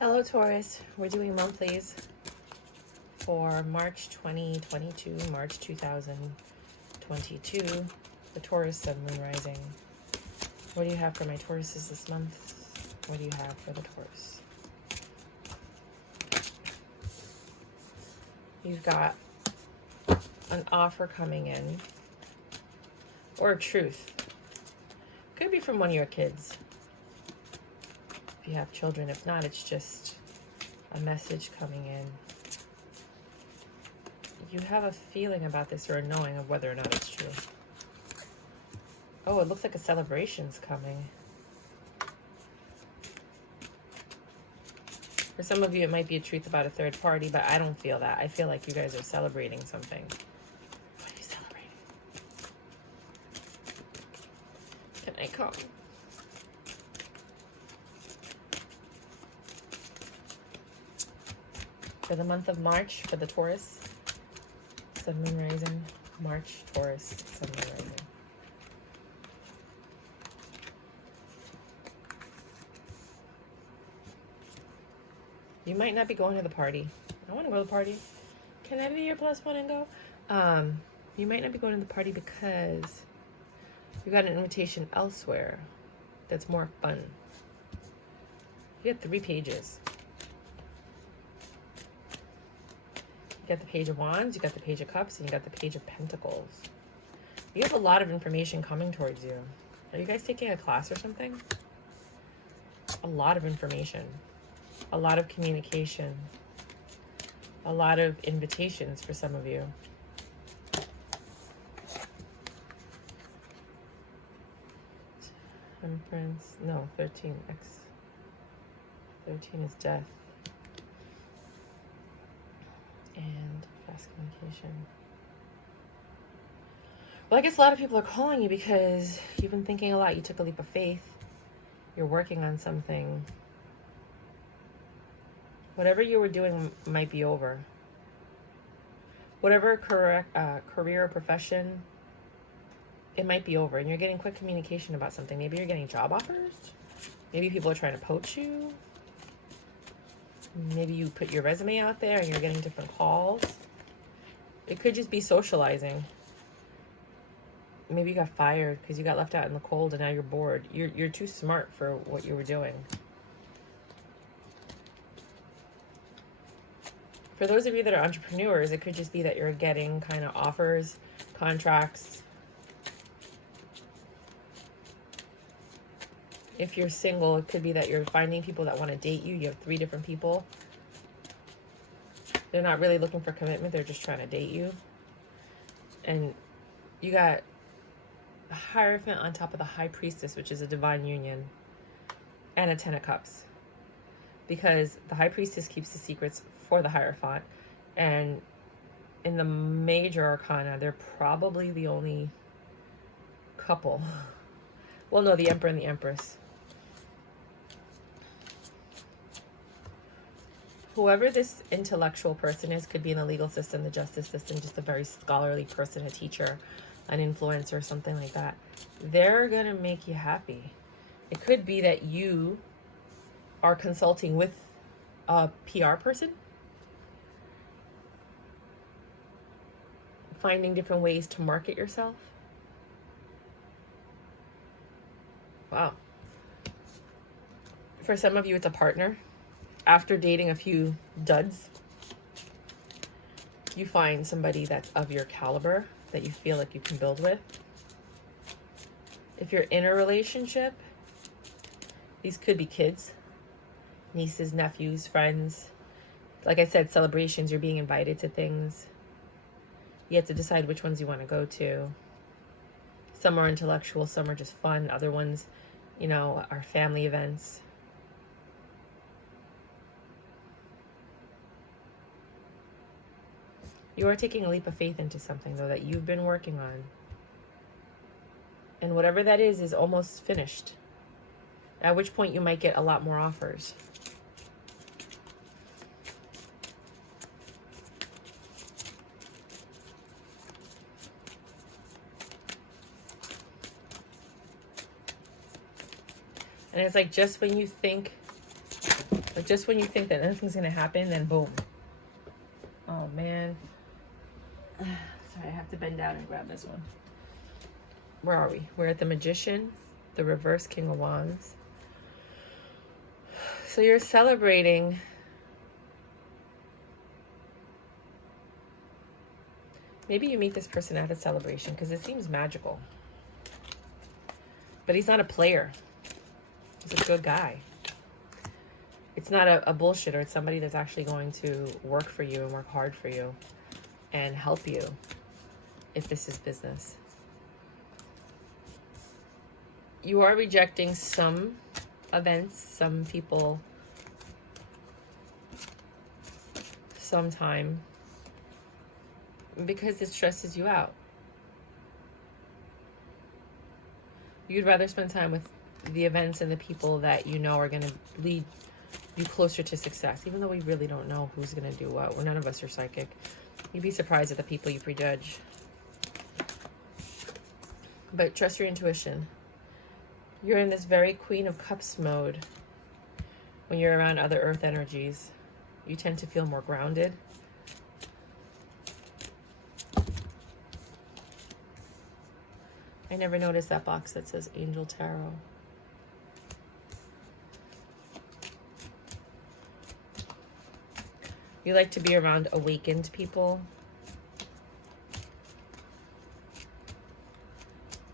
Hello Taurus, we're doing monthlies for March 2022, March 2022, the Taurus Sun, Moon, Rising. What do you have for my Tauruses this month? What do you have for the Taurus? You've got an offer coming in, or a truth. Could be from one of your kids. If you have children, if not, it's just a message coming in. You have a feeling about this or a knowing of whether or not it's true. Oh, it looks like a celebration's coming. For some of you, it might be a truth about a third party, but I don't feel that. I feel like you guys are celebrating something. What are you celebrating? Can I come? For the month of March, for the Taurus, Sun, Moon, Rising, March, Taurus, Sun, Moon, Rising. You might not be going to the party. I want to go to the party. Can I be your +1 and go? You might not be going to the party because you got an invitation elsewhere that's more fun. You got 3 pages. You got the Page of Wands, you got the Page of Cups, and you got the Page of Pentacles. You have a lot of information coming towards you. Are you guys taking a class or something? A lot of information. A lot of communication. A lot of invitations for some of you. Temperance. No, 13. 13 is death. And fast communication. Well, I guess a lot of people are calling you because you've been thinking a lot. You took a leap of faith. You're working on something. Whatever you were doing might be over. Whatever career or profession, it might be over. And you're getting quick communication about something. Maybe you're getting job offers. Maybe people are trying to poach you. Maybe you put your resume out there and you're getting different calls. It could just be socializing. Maybe you got fired because you got left out in the cold and now you're bored. You're too smart for what you were doing. For those of you that are entrepreneurs, it could just be that you're getting kind of offers, contracts. If you're single, it could be that you're finding people that want to date you. You have 3 different people. They're not really looking for commitment. They're just trying to date you. And you got a Hierophant on top of the High Priestess, which is a divine union, and a 10 of Cups. Because the High Priestess keeps the secrets for the Hierophant. And in the major arcana, they're probably the only couple. Well, no, the Emperor and the Empress. Whoever this intellectual person is, could be in the legal system, the justice system, just a very scholarly person, a teacher, an influencer, something like that. They're going to make you happy. It could be that you are consulting with a PR person, finding different ways to market yourself. Wow. For some of you, it's a partner. After dating a few duds, you find somebody that's of your caliber that you feel like you can build with. If you're in a relationship, these could be kids, nieces, nephews, friends. Like I said, celebrations, you're being invited to things. You have to decide which ones you want to go to. Some are intellectual, some are just fun. Other ones, you know, are family events. You are taking a leap of faith into something, though, that you've been working on. And whatever that is almost finished. At which point you might get a lot more offers. And it's like just when you think But just when you think that nothing's going to happen, then boom. Oh, man. Sorry, I have to bend down and grab this one. Where are we? We're at the Magician, the reverse King of Wands. So you're celebrating maybe you meet this person at a celebration because it seems magical. But he's not a player. He's a good guy. It's not a bullshitter. It's somebody that's actually going to work for you and work hard for you and help you if this is business. You are rejecting some events, some people, sometime, because it stresses you out. You'd rather spend time with the events and the people that you know are going to lead you closer to success, even though we really don't know who's going to do what. None of us are psychic. You'd be surprised at the people you prejudge. But trust your intuition. You're in this very Queen of Cups mode when you're around other earth energies. You tend to feel more grounded. I never noticed that box that says Angel Tarot. You like to be around awakened people.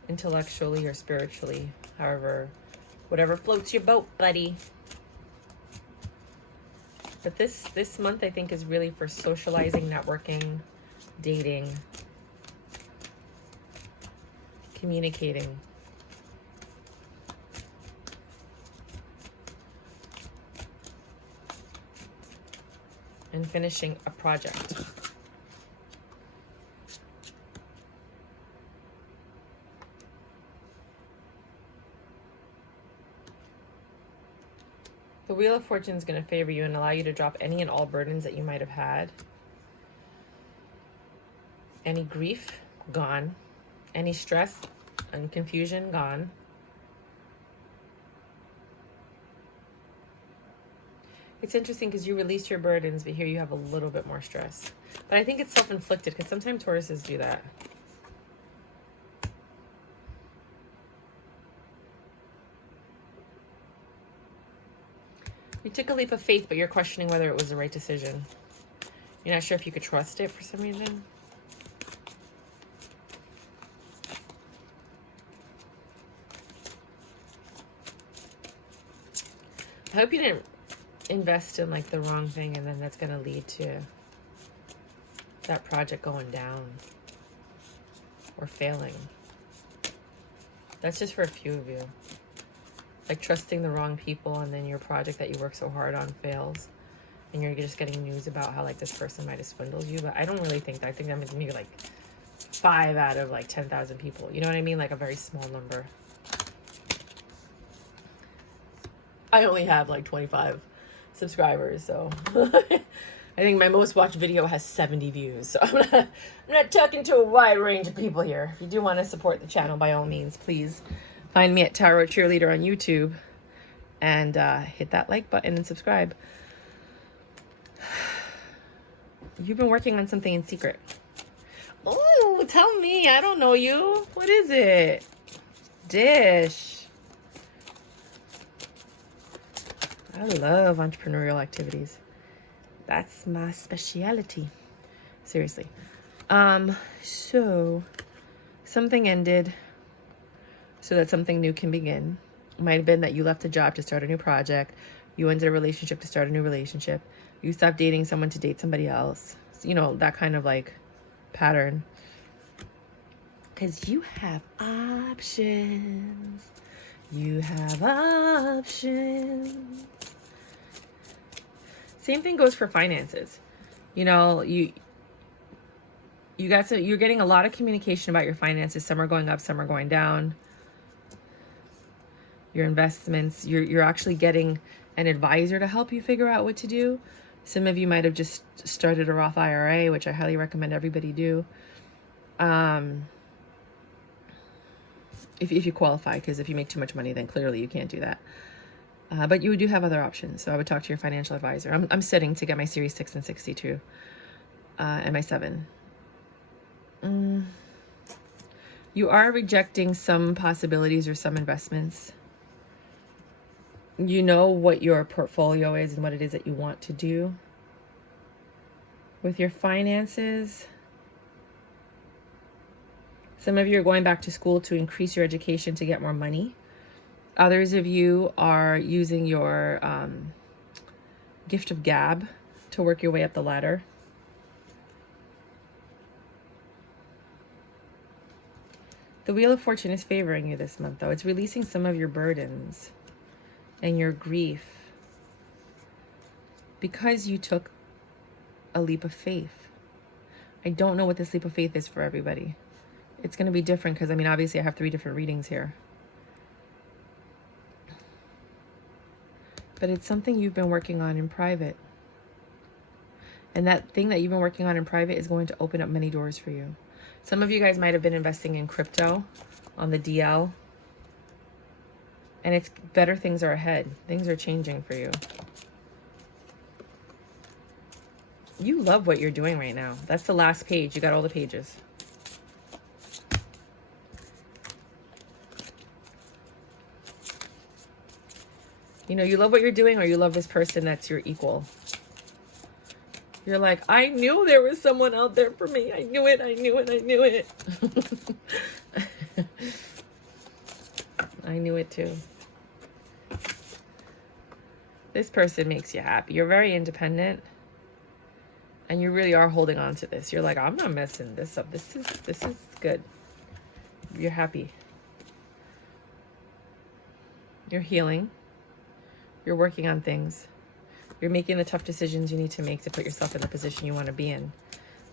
Intellectually or spiritually. However, whatever floats your boat, buddy. But this month, I think, is really for socializing, networking, dating, communicating. And finishing a project. The Wheel of Fortune is going to favor you and allow you to drop any and all burdens that you might have had. Any grief, gone. Any stress and confusion, gone. It's interesting because you release your burdens, but here you have a little bit more stress. But I think it's self-inflicted because sometimes Tauruses do that. You took a leap of faith, but you're questioning whether it was the right decision. You're not sure if you could trust it for some reason. I hope you didn't invest in like the wrong thing and then that's going to lead to that project going down or failing. That's just for a few of you. Like trusting the wrong people and then your project that you work so hard on fails and you're just getting news about how like this person might have swindled you. But I don't really think that. I think that means maybe like 5 out of like 10,000 people. You know what I mean? Like a very small number. I only have like 25 subscribers, so I think my most watched video has 70 views. So I'm not talking to a wide range of people here. If you do want to support the channel, by all means, please find me at Tarot Cheerleader on YouTube and hit that like button and subscribe. You've been working on something in secret. Oh, tell me. I don't know you. What is it? Dish. I love entrepreneurial activities. That's my specialty. Seriously. So something ended so that something new can begin. It might have been that you left a job to start a new project. You ended a relationship to start a new relationship. You stopped dating someone to date somebody else. So, you know, that kind of like pattern. Because you have options. You have options. Same thing goes for finances. You know, you're getting a lot of communication about your finances. Some are going up, some are going down. Your investments, you're actually getting an advisor to help you figure out what to do. Some of you might have just started a Roth IRA, which I highly recommend everybody do. If you qualify, because if you make too much money, then clearly you can't do that. But you do have other options. So I would talk to your financial advisor. I'm sitting to get my Series 6 and 62 and my 7. You are rejecting some possibilities or some investments. You know what your portfolio is and what it is that you want to do with your finances. Some of you are going back to school to increase your education to get more money. Others of you are using your gift of gab to work your way up the ladder. The Wheel of Fortune is favoring you this month, though. It's releasing some of your burdens and your grief because you took a leap of faith. I don't know what this leap of faith is for everybody. It's going to be different because, I mean, obviously I have 3 different readings here. But it's something you've been working on in private. And that thing that you've been working on in private is going to open up many doors for you. Some of you guys might have been investing in crypto on the DL. And it's better things are ahead. Things are changing for you. You love what you're doing right now. That's the last page. You got all the pages. You know, you love what you're doing, or you love this person that's your equal. You're like, I knew there was someone out there for me. I knew it, I knew it, I knew it. I knew it too. This person makes you happy. You're very independent. And you really are holding on to this. You're like, I'm not messing this up. This is good. You're happy. You're healing. You're working on things. You're making the tough decisions you need to make to put yourself in the position you want to be in.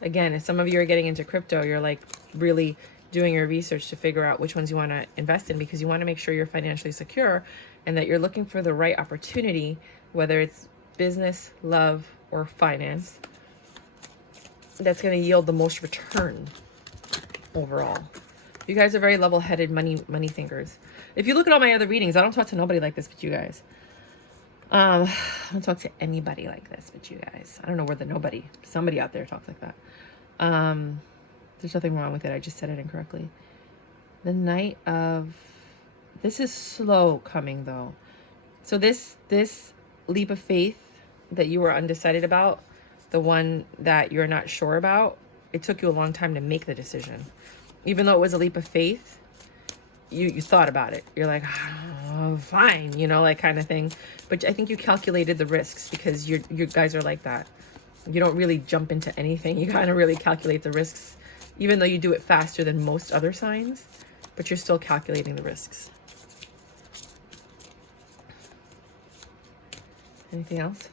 Again, if some of you are getting into crypto, you're like really doing your research to figure out which ones you want to invest in, because you want to make sure you're financially secure and that you're looking for the right opportunity, whether it's business, love, or finance, that's going to yield the most return overall. You guys are very level-headed money thinkers. If you look at all my other readings, I don't talk to nobody like this but you guys. I don't talk to anybody like this but you guys. I don't know where the nobody. Somebody out there talks like that. There's nothing wrong with it. I just said it incorrectly. The Knight of... This is slow coming, though. So this leap of faith that you were undecided about, the one that you're not sure about, it took you a long time to make the decision. Even though it was a leap of faith, you thought about it. You're like, oh, fine, you know, like kind of thing. But I think you calculated the risks, because you guys are like that. You don't really jump into anything. You kind of really calculate the risks, even though you do it faster than most other signs, but you're still calculating the risks. Anything else?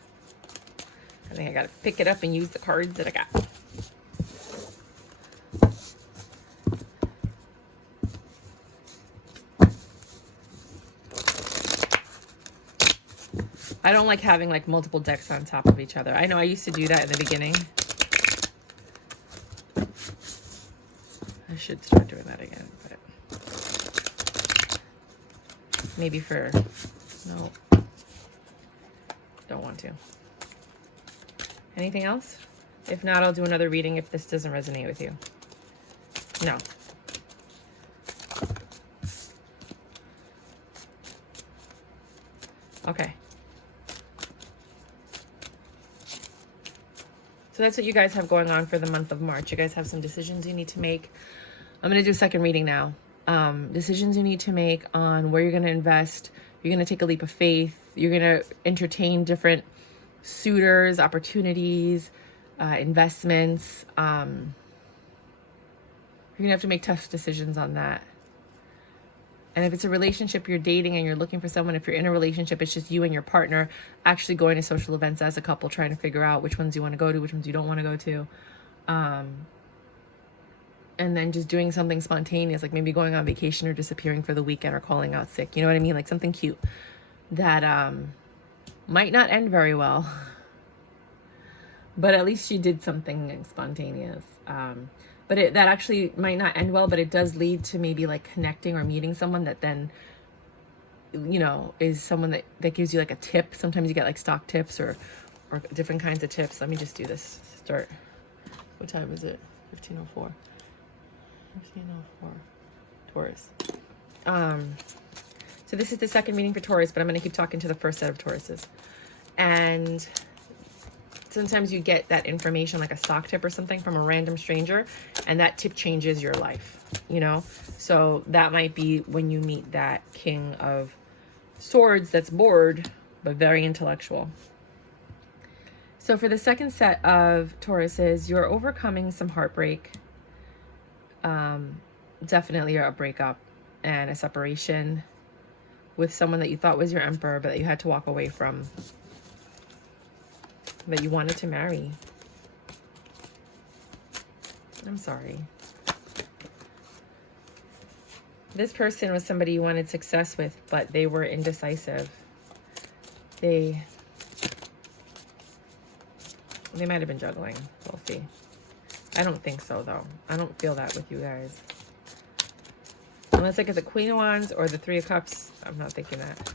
I think I got to pick it up and use the cards that I got. I don't like having like multiple decks on top of each other. I know I used to do that in the beginning. I should start doing that again, but maybe for, no, don't want to. Anything else? If not, I'll do another reading if this doesn't resonate with you. No. Okay. So that's what you guys have going on for the month of March. You guys have some decisions you need to make. I'm going to do a second reading now. Decisions you need to make on where you're going to invest. You're going to take a leap of faith. You're going to entertain different suitors, opportunities, investments. You're going to have to make tough decisions on that. And if it's a relationship you're dating and you're looking for someone, if you're in a relationship, it's just you and your partner actually going to social events as a couple, trying to figure out which ones you want to go to, which ones you don't want to go to. And then just doing something spontaneous, like maybe going on vacation or disappearing for the weekend or calling out sick. You know what I mean? Like something cute that might not end very well. But at least you did something spontaneous. But that actually might not end well, but it does lead to maybe like connecting or meeting someone that then you know, is someone that gives you like a tip. Sometimes you get like stock tips or different kinds of tips. Let me just do this. Start. What time is it? 15:04. 15:04. Taurus. So this is the second meeting for Taurus, but I'm going to keep talking to the first set of Tauruses. And sometimes you get that information like a stock tip or something from a random stranger, and that tip changes your life, you know? So that might be when you meet that King of Swords that's bored, but very intellectual. So for the second set of Tauruses, you're overcoming some heartbreak. Definitely a breakup and a separation with someone that you thought was your emperor, but that you had to walk away from, that you wanted to marry. I'm sorry. This person was somebody you wanted success with, but they were indecisive. They might have been juggling. We'll see. I don't think so, though. I don't feel that with you guys. Unless I get the Queen of Wands or the Three of Cups, I'm not thinking that.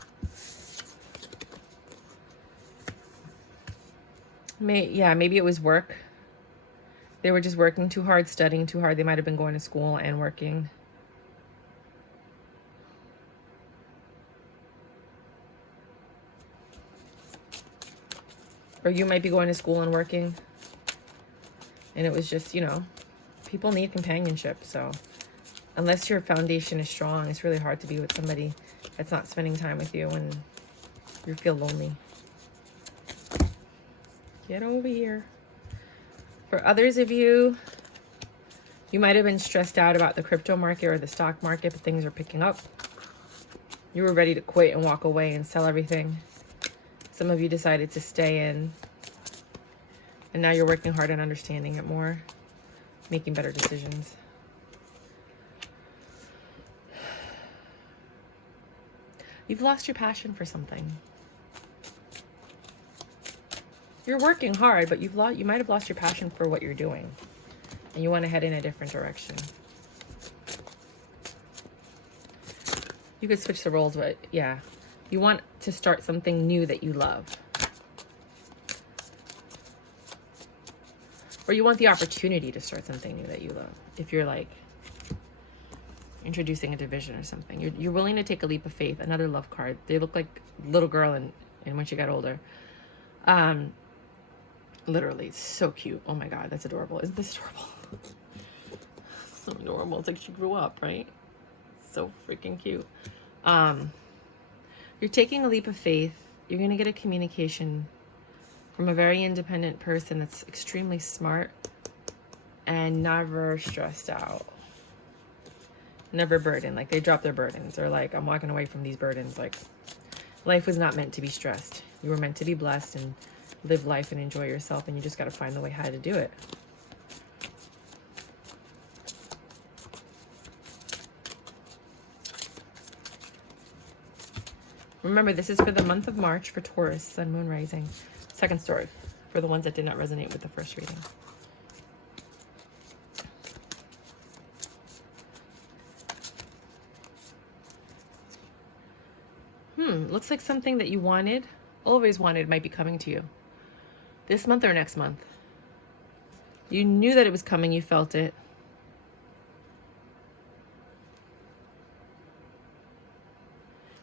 Maybe it was work. They were just working too hard, studying too hard. They might have been going to school and working. Or you might be going to school and working. And it was just, you know, people need companionship. So unless your foundation is strong, it's really hard to be with somebody that's not spending time with you when you feel lonely. Get over here. For others of you, you might have been stressed out about the crypto market or the stock market, but things are picking up. You were ready to quit and walk away and sell everything. Some of you decided to stay in, and now you're working hard on understanding it more, making better decisions. You've lost your passion for something. You're working hard, but you might have lost your passion for what you're doing, and you want to head in a different direction. You could switch the roles, but yeah. You want to start something new that you love. Or you want the opportunity to start something new that you love. If you're like introducing a division or something. You're willing to take a leap of faith. Another love card. They look like little girl and when she got older. Literally, it's so cute. Oh my God, that's adorable. Isn't this adorable? So adorable. It's like she grew up, right? So freaking cute. You're taking a leap of faith. You're going to get a communication from a very independent person that's extremely smart and never stressed out. Never burdened. Like they drop their burdens. They're like, I'm walking away from these burdens. Like life was not meant to be stressed. You were meant to be blessed and live life and enjoy yourself, and you just got to find the way how to do it. Remember, this is for the month of March for Taurus, Sun, Moon, Rising. Second story for the ones that did not resonate with the first reading. Looks like something that you wanted, always wanted, might be coming to you. This month or next month. You knew that it was coming, you felt it.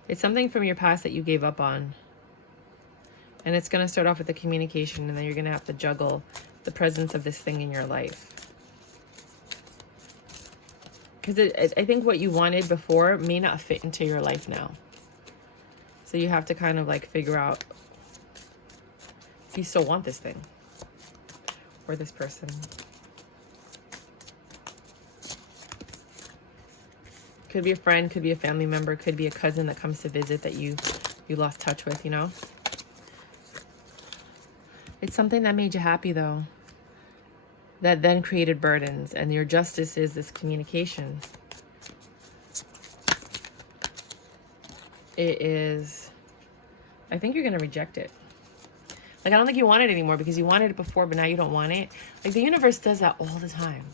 It's something from your past that you gave up on. And it's going to start off with the communication, and then you're going to have to juggle the presence of this thing in your life. Because I think what you wanted before may not fit into your life now. So you have to kind of like figure out if you still want this thing or this person. Could be a friend, could be a family member, could be a cousin that comes to visit that you lost touch with, you know? It's something that made you happy, though, that then created burdens, and your justice is this communication. It is, I think you're going to reject it. Like, I don't think you want it anymore because you wanted it before, but now you don't want it. Like, the universe does that all the time.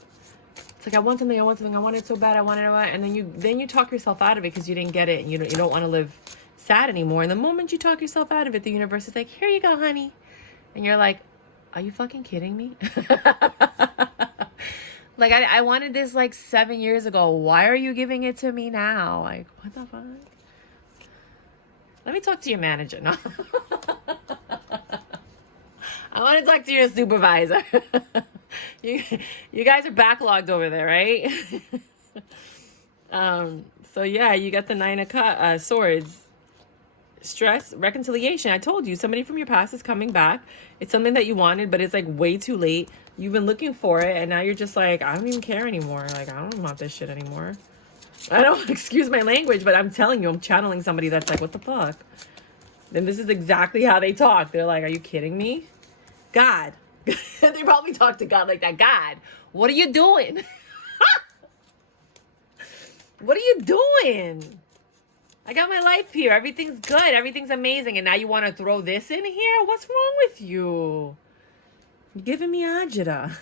It's like, I want something, I want it so bad, I want it, and then you talk yourself out of it because you didn't get it, and you don't want to live sad anymore. And the moment you talk yourself out of it, the universe is like, here you go, honey. And you're like, are you fucking kidding me? Like, I wanted this like 7 years ago. Why are you giving it to me now? Like, what the fuck? Let me talk to your manager. No. I want to talk to your supervisor. you guys are backlogged over there, right? So yeah, you got the 9 of Swords. Stress, reconciliation. I told you, somebody from your past is coming back. It's something that you wanted, but it's like way too late. You've been looking for it, and now you're just like, I don't even care anymore. Like, I don't want this shit anymore. I don't, excuse my language, but I'm telling you, I'm channeling somebody that's like, what the fuck? Then this is exactly how they talk. They're like, are you kidding me? God. They probably talk to God like that. God, what are you doing? What are you doing? I got my life here. Everything's good. Everything's amazing. And now you want to throw this in here? What's wrong with you? You're giving me agita.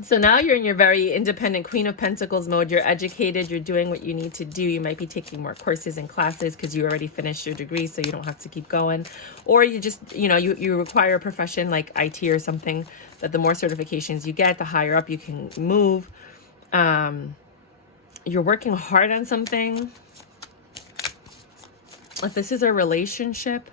So now you're in your very independent Queen of Pentacles mode. You're educated. You're doing what you need to do. You might be taking more courses and classes because you already finished your degree, so you don't have to keep going. Or you just, you require a profession like IT or something that the more certifications you get, the higher up you can move. You're working hard on something. If this is a relationship,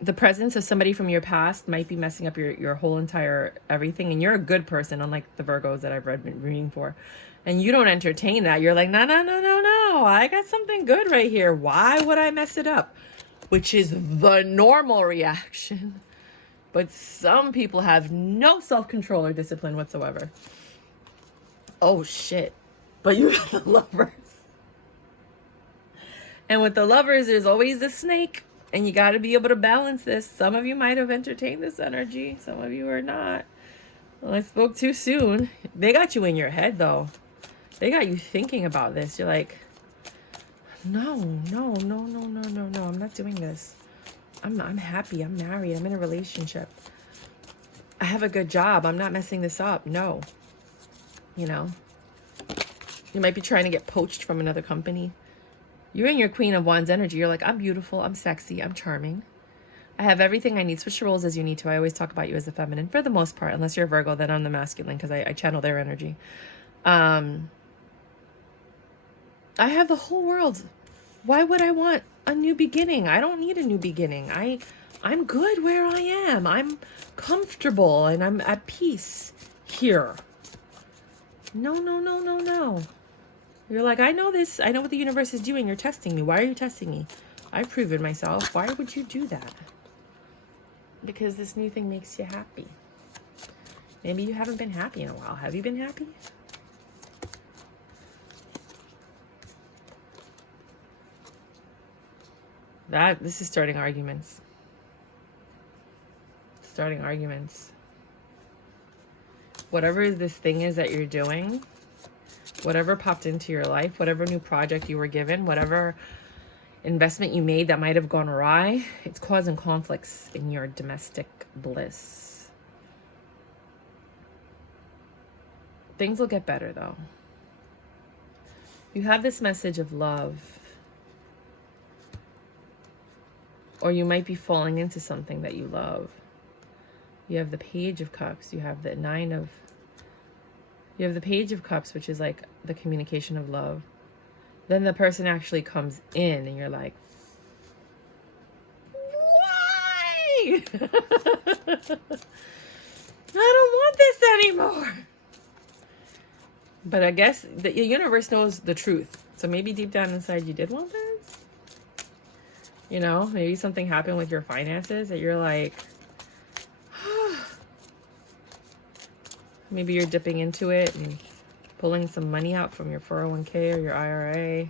the presence of somebody from your past might be messing up your whole entire everything. And you're a good person, unlike the Virgos that I've been reading for. And you don't entertain that. You're like, no. I got something good right here. Why would I mess it up? Which is the normal reaction. But some people have no self-control or discipline whatsoever. Oh, shit. But you have the Lovers. And with the Lovers, there's always the snake. And you got to be able to balance this. Some of you might have entertained this energy. Some of you are not. Well, I spoke too soon. They got you in your head, though. They got you thinking about this. You're like, no. I'm not doing this. I'm happy. I'm married. I'm in a relationship. I have a good job. I'm not messing this up. No. You might be trying to get poached from another company. You're in your Queen of Wands energy. You're like, I'm beautiful, I'm sexy, I'm charming. I have everything I need. Switch the roles as you need to. I always talk about you as the feminine for the most part, unless you're a Virgo, then I'm the masculine because I channel their energy. I have the whole world. Why would I want a new beginning? I don't need a new beginning. I'm good where I am. I'm comfortable and I'm at peace here. No. You're like, I know this. I know what the universe is doing. You're testing me. Why are you testing me? I've proven myself. Why would you do that? Because this new thing makes you happy. Maybe you haven't been happy in a while. Have you been happy? This is starting arguments. Whatever this thing is that you're doing, whatever popped into your life, whatever new project you were given, whatever investment you made that might have gone awry, it's causing conflicts in your domestic bliss. Things will get better, though. You have this message of love. Or you might be falling into something that you love. You have the Page of Cups. You have the You have the Page of Cups, which is like the communication of love. Then the person actually comes in and you're like, why? I don't want this anymore. But I guess the universe knows the truth. So maybe deep down inside you did want this. Maybe something happened with your finances that you're like, maybe you're dipping into it and pulling some money out from your 401k or your IRA.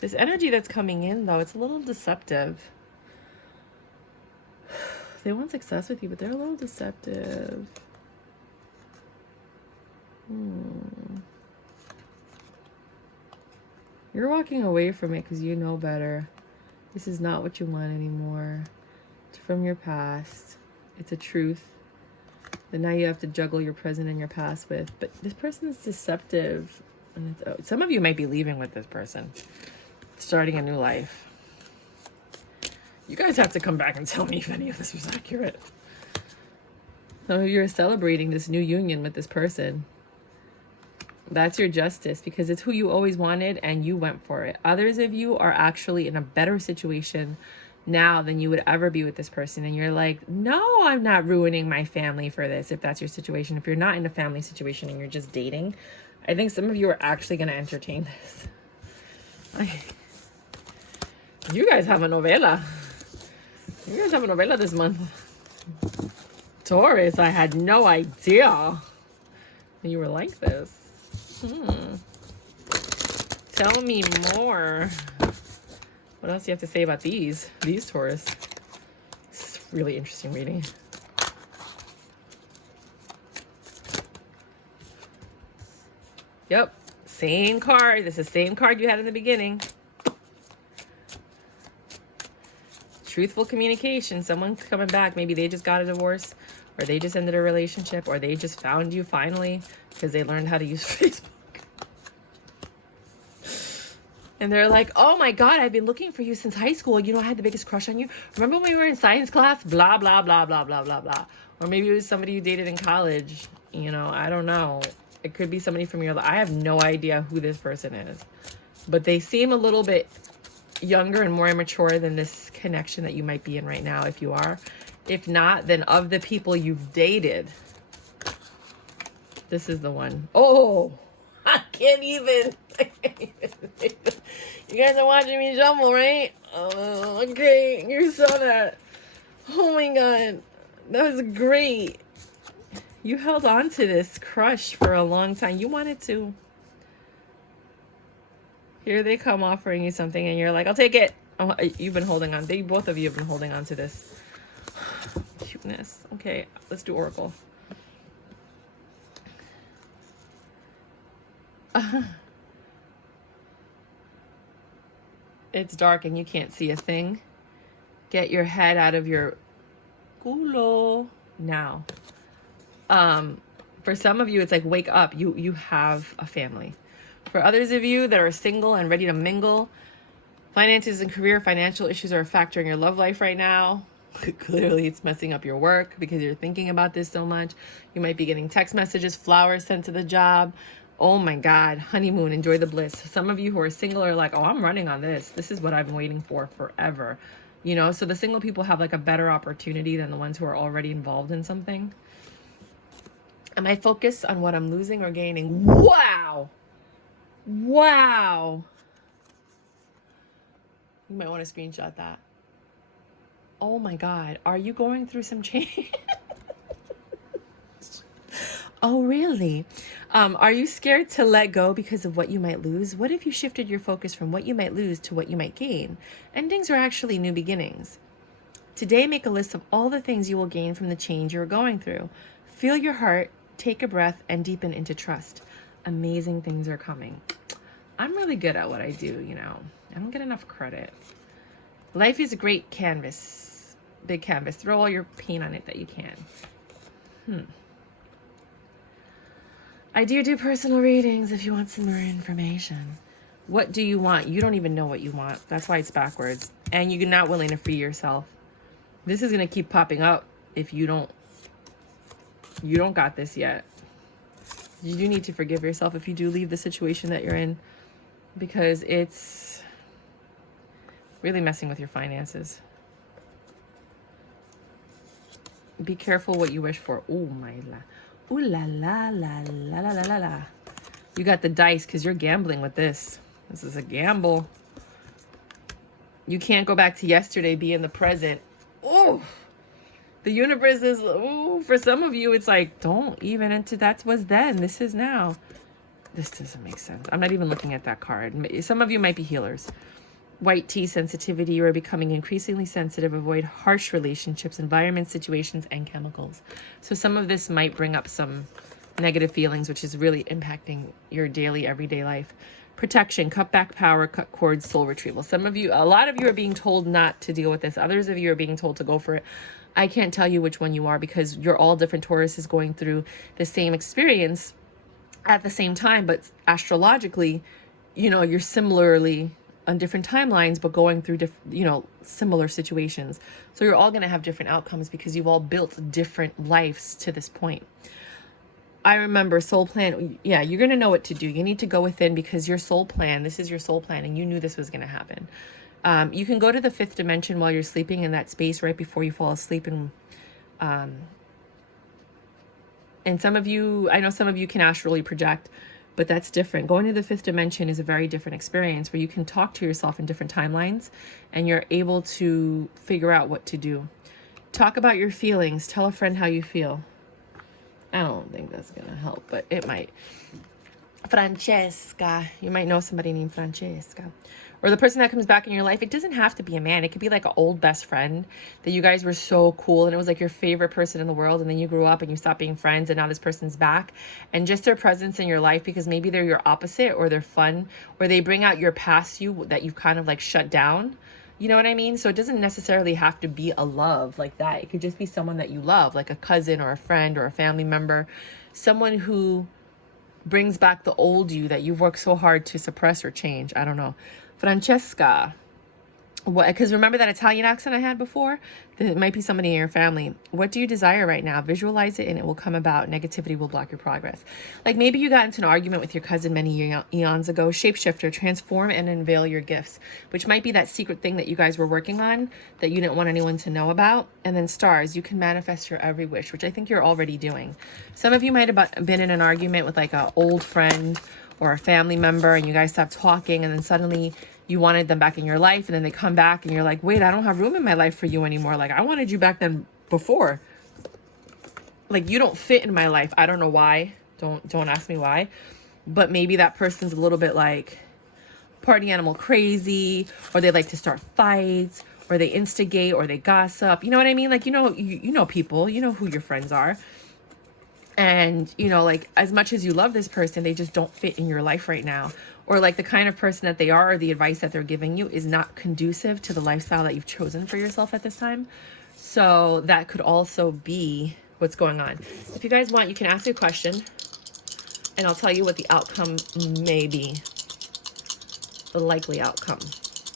This energy that's coming in, though, it's a little deceptive. They want success with you, but they're a little deceptive. You're walking away from it because you know better. This is not what you want anymore. It's from your past. It's a truth that now you have to juggle your present and your past with. But this person is deceptive. And some of you might be leaving with this person, starting a new life. You guys have to come back and tell me if any of this was accurate. Some of you are celebrating this new union with this person. That's your justice, because it's who you always wanted and you went for it. Others of you are actually in a better situation now than you would ever be with this person. And you're like, no, I'm not ruining my family for this. If that's your situation, if you're not in a family situation and you're just dating, I think some of you are actually going to entertain this. You guys have a novela. You guys have a novela this month. Taurus, I had no idea you were like this. Tell me more. What else do you have to say about these Taurus? This is a really interesting reading. Yep, same card. This is the same card you had in the beginning. Truthful communication. Someone's coming back. Maybe they just got a divorce, or they just ended a relationship, or they just found you finally because they learned how to use Facebook. And they're like, oh my God, I've been looking for you since high school. You know, I had the biggest crush on you. Remember when we were in science class? Blah, blah, blah, blah, blah, blah, blah. Or maybe it was somebody you dated in college. You know, I don't know. It could be somebody from your life. I have no idea who this person is. But they seem a little bit younger and more immature than this connection that you might be in right now, if you are. If not, then of the people you've dated, this is the one. Oh, I can't even. You guys are watching me jumble, right? Oh, okay, you saw that. Oh my God, that was great. You held on to this crush for a long time. You wanted to. Here they come offering you something and you're like, I'll take it. Oh, you've been holding on. Both of you have been holding on to this. Cuteness. Okay, let's do Oracle. It's dark and you can't see a thing. Get your head out of your culo now. For some of you, it's like, wake up. You have a family. For others of you that are single and ready to mingle, finances and career, financial issues are a factor in your love life right now. Clearly, it's messing up your work because you're thinking about this so much. You might be getting text messages, flowers sent to the job. Oh my God, honeymoon, enjoy the bliss. Some of you who are single are like, oh, I'm running on this. This is what I've been waiting for forever. You know, so the single people have like a better opportunity than the ones who are already involved in something. Am I focused on what I'm losing or gaining? Wow. Wow. You might want to screenshot that. Oh my God. Are you going through some change? Oh, really? Are you scared to let go because of what you might lose? What if you shifted your focus from what you might lose to what you might gain? Endings are actually new beginnings. Today, make a list of all the things you will gain from the change you're going through. Feel your heart, take a breath, and deepen into trust. Amazing things are coming. I'm really good at what I do, you know. I don't get enough credit. Life is a great canvas, big canvas. Throw all your paint on it that you can. I do personal readings if you want some more information. What do you want? You don't even know what you want. That's why it's backwards. And you're not willing to free yourself. This is going to keep popping up if you don't got this yet. You do need to forgive yourself if you do leave the situation that you're in, because it's really messing with your finances. Be careful what you wish for. Oh my la. Ooh la la la la la la la la. You got the dice because you're gambling with this. This is a gamble. You can't go back to yesterday, be in the present. Oh, the universe is, oh, for some of you, it's like, don't even into that was then. This is now. This doesn't make sense. I'm not even looking at that card. Some of you might be healers. White tea sensitivity. You are becoming increasingly sensitive. Avoid harsh relationships, environments, situations, and chemicals. So some of this might bring up some negative feelings, which is really impacting your daily, everyday life. Protection, cut back power, cut cords, soul retrieval. A lot of you are being told not to deal with this. Others of you are being told to go for it. I can't tell you which one you are because you're all different Tauruses going through the same experience at the same time, but astrologically, you're similarly on different timelines, but going through similar situations. So you're all going to have different outcomes because you've all built different lives to this point. I remember soul plan. Yeah, you're going to know what to do. You need to go within because your soul plan, this is your soul plan, and you knew this was going to happen. You can go to the 5th dimension while you're sleeping in that space right before you fall asleep. And some of you, I know some of you can astrally project, but that's different. Going to the 5th dimension is a very different experience where you can talk to yourself in different timelines and you're able to figure out what to do. Talk about your feelings. Tell a friend how you feel. I don't think that's going to help, but it might. Francesca. You might know somebody named Francesca. Or the person that comes back in your life. It doesn't have to be a man. It could be like an old best friend that you guys were so cool and it was like your favorite person in the world, and then you grew up and you stopped being friends and now this person's back. And just their presence in your life, because maybe they're your opposite or they're fun or they bring out your past you that you've kind of like shut down. You know what I mean? So it doesn't necessarily have to be a love like that. It could just be someone that you love, like a cousin or a friend or a family member, someone who brings back the old you that you've worked so hard to suppress or change. I don't know. Francesca. What? Because remember that Italian accent I had before? It might be somebody in your family. What do you desire right now? Visualize it and it will come about. Negativity will block your progress. Like maybe you got into an argument with your cousin many eons ago. Shapeshifter, transform and unveil your gifts, which might be that secret thing that you guys were working on that you didn't want anyone to know about. And then stars, you can manifest your every wish, which I think you're already doing. Some of you might have been in an argument with like an old friend or a family member and you guys stopped talking and then suddenly you wanted them back in your life and then they come back and you're like, wait, I don't have room in my life for you anymore. Like I wanted you back then before. Like you don't fit in my life. I don't know why. Don't ask me why. But maybe that person's a little bit like party animal crazy, or they like to start fights, or they instigate, or they gossip. You know what I mean? Like, you know people, you know who your friends are. And, like as much as you love this person, they just don't fit in your life right now. Or like the kind of person that they are or the advice that they're giving you is not conducive to the lifestyle that you've chosen for yourself at this time. So that could also be what's going on. If you guys want, you can ask a question and I'll tell you what the outcome may be. The likely outcome.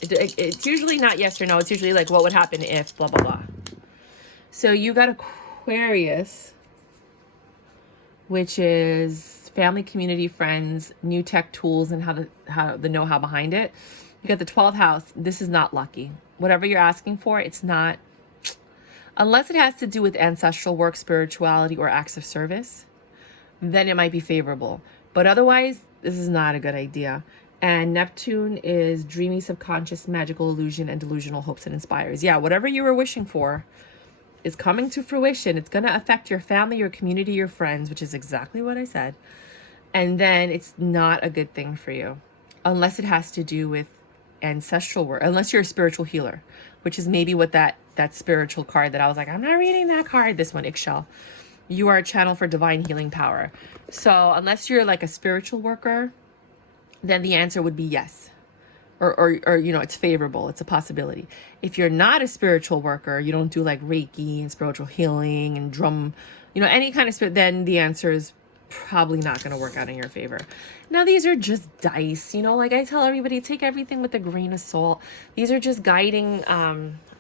It's usually not yes or no. It's usually like what would happen if blah, blah, blah. So you got Aquarius, which is family, community, friends, new tech tools, and the know-how behind it. You got the 12th house. This is not lucky. Whatever you're asking for, it's not, unless it has to do with ancestral work, spirituality, or acts of service, then it might be favorable. But otherwise, this is not a good idea. And Neptune is dreamy, subconscious, magical illusion, and delusional hopes and inspires. Yeah, whatever you were wishing for is coming to fruition. It's going to affect your family, your community, your friends, which is exactly what I said. And then it's not a good thing for you unless it has to do with ancestral work, unless you're a spiritual healer, which is maybe what that spiritual card that I was like, I'm not reading that card. This one, Ixchel. You are a channel for divine healing power. So unless you're like a spiritual worker, then the answer would be yes. Or it's favorable. It's a possibility. If you're not a spiritual worker, you don't do like Reiki and spiritual healing and drum, any kind of spirit, then the answer is probably not going to work out in your favor. Now, these are just dice, like I tell everybody, take everything with a grain of salt. These are just guiding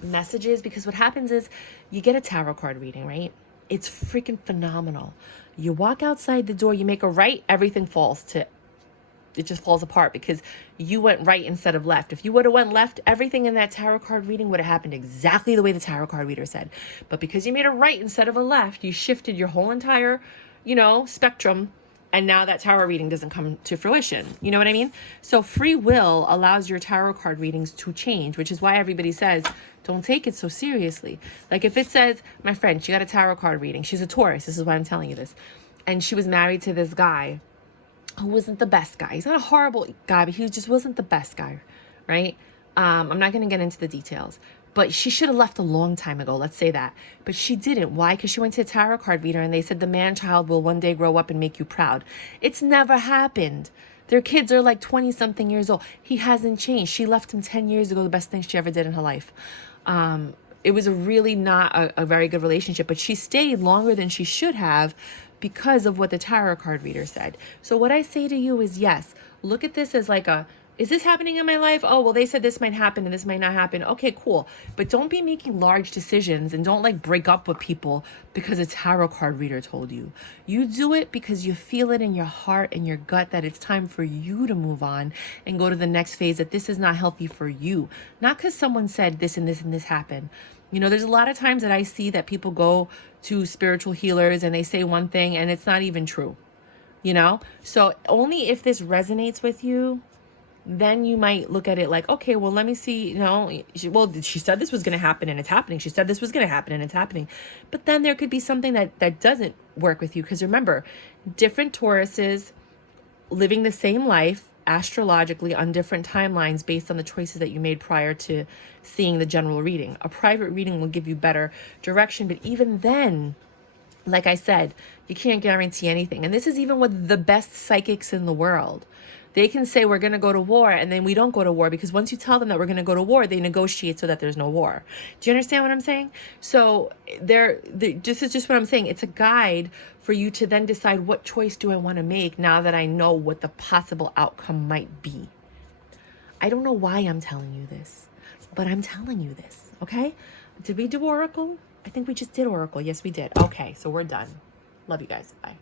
messages, because what happens is you get a tarot card reading, right? It's freaking phenomenal. You walk outside the door, you make a right, everything it just falls apart because you went right instead of left. If you would have went left, everything in that tarot card reading would have happened exactly the way the tarot card reader said. But because you made a right instead of a left, you shifted your whole entire, spectrum. And now that tarot reading doesn't come to fruition. You know what I mean? So free will allows your tarot card readings to change, which is why everybody says, don't take it so seriously. Like if it says, my friend, she got a tarot card reading. She's a Taurus. This is why I'm telling you this. And she was married to this guy who wasn't the best guy. He's not a horrible guy, but he just wasn't the best guy, right? I'm not going to get into the details, but she should have left a long time ago. Let's say that. But she didn't. Why? Because she went to a tarot card reader and they said the man-child will one day grow up and make you proud. It's never happened. Their kids are like 20 something years old. He hasn't changed. She left him 10 years ago, the best thing she ever did in her life. It was a really not a very good relationship, but she stayed longer than she should have because of what the tarot card reader said. So what I say to you is, yes, look at this as like is this happening in my life? Oh, well, they said this might happen and this might not happen. Okay, cool. But don't be making large decisions, and don't like break up with people because a tarot card reader told you. You do it because you feel it in your heart and your gut that it's time for you to move on and go to the next phase, that this is not healthy for you. Not because someone said this and this and this happened. You know, there's a lot of times that I see that people go to spiritual healers and they say one thing and it's not even true, you know? So only if this resonates with you, then you might look at it like, okay, well, let me see, you know, she said this was going to happen and it's happening. She said this was going to happen and it's happening. But then there could be something that doesn't work with you. Because remember, different Tauruses living the same life astrologically on different timelines based on the choices that you made prior to seeing the general reading. A private reading will give you better direction. But even then, like I said, you can't guarantee anything. And this is even with the best psychics in the world. They can say we're going to go to war, and then we don't go to war, because once you tell them that we're going to go to war, they negotiate so that there's no war. Do you understand what I'm saying? So this is just what I'm saying. It's a guide for you to then decide, what choice do I want to make now that I know what the possible outcome might be. I don't know why I'm telling you this, but I'm telling you this, okay? Did we do Oracle? I think we just did Oracle. Yes, we did. Okay, so we're done. Love you guys. Bye.